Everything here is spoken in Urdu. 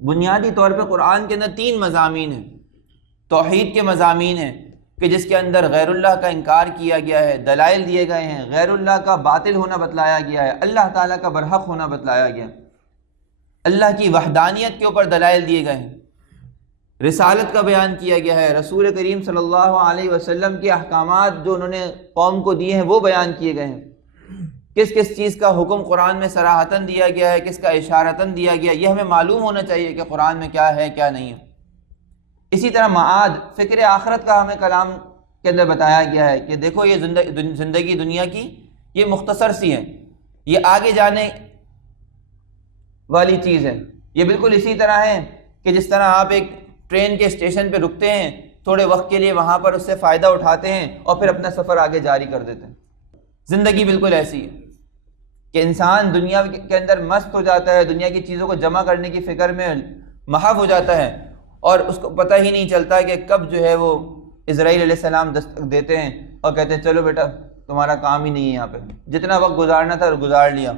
بنیادی طور پہ قرآن کے اندر 3 مضامین ہیں، توحید کے مضامین ہیں کہ جس کے اندر غیر اللہ کا انکار کیا گیا ہے، دلائل دیے گئے ہیں، غیر اللہ کا باطل ہونا بتلایا گیا ہے، اللہ تعالیٰ کا برحق ہونا بتلایا گیا، اللہ کی وحدانیت کے اوپر دلائل دیے گئے ہیں، رسالت کا بیان کیا گیا ہے، رسول کریم صلی اللہ علیہ وسلم کے احکامات جو انہوں نے قوم کو دیے ہیں وہ بیان کیے گئے ہیں، کس کس چیز کا حکم قرآن میں صراحتاً دیا گیا ہے، کس کا اشارتاً دیا گیا، یہ ہمیں معلوم ہونا چاہیے کہ قرآن میں کیا ہے کیا نہیں ہے۔ اسی طرح معاد، فکر آخرت کا ہمیں کلام کے اندر بتایا گیا ہے کہ دیکھو یہ زندگی دنیا کی یہ مختصر سی ہے، یہ آگے جانے والی چیز ہے۔ یہ بالکل اسی طرح ہے کہ جس طرح آپ ایک ٹرین کے اسٹیشن پہ رکتے ہیں، تھوڑے وقت کے لیے وہاں پر اس سے فائدہ اٹھاتے ہیں اور پھر اپنا سفر آگے جاری کر دیتے ہیں۔ زندگی بالکل ایسی ہے کہ انسان دنیا کے اندر مست ہو جاتا ہے، دنیا کی چیزوں کو جمع کرنے کی فکر میں محو ہو جاتا ہے، اور اس کو پتہ ہی نہیں چلتا کہ کب جو ہے وہ اسرائیل علیہ السلام دستک دیتے ہیں اور کہتے ہیں چلو بیٹا تمہارا کام ہی نہیں ہے یہاں پہ، جتنا وقت گزارنا تھا گزار لیا،